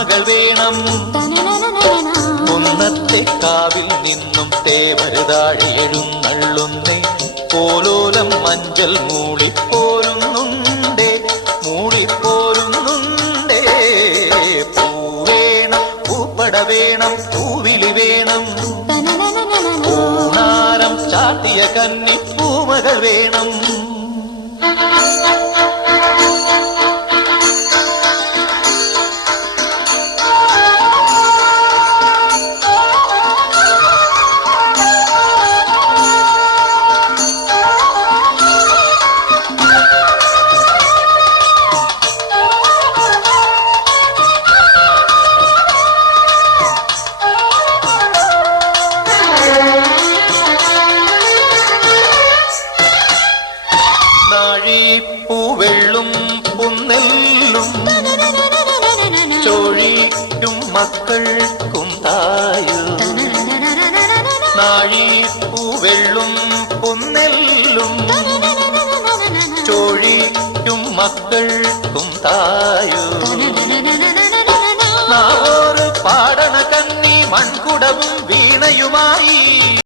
പൂമകൾ വേണം. കുന്നത്തെ കാവിൽ നിന്നും തേവരുതാഴെ എഴുന്നള്ളുന്നേ. പോലോലം മഞ്ചൽ മൂളിപ്പോരുന്നുണ്ടേ, മൂളിപ്പോരുന്നുണ്ടേ. പൂവേണം, പൂപ്പട വേണം, പൂവിളി വേണം. പൂനാരം ചാത്തിയ കന്നി പൂമകൾ വേണം. പൂവെള്ളും പുന്നെല്ലും ചോഴിക്കും മക്കൾക്കും തായു. നാഴിപ്പൂവെള്ളും പുന്നെല്ലും ചോഴിക്കും മക്കൾക്കും തായു. നാവോറ് പാടണ കന്നി മൺകുടവും വീണയുമായി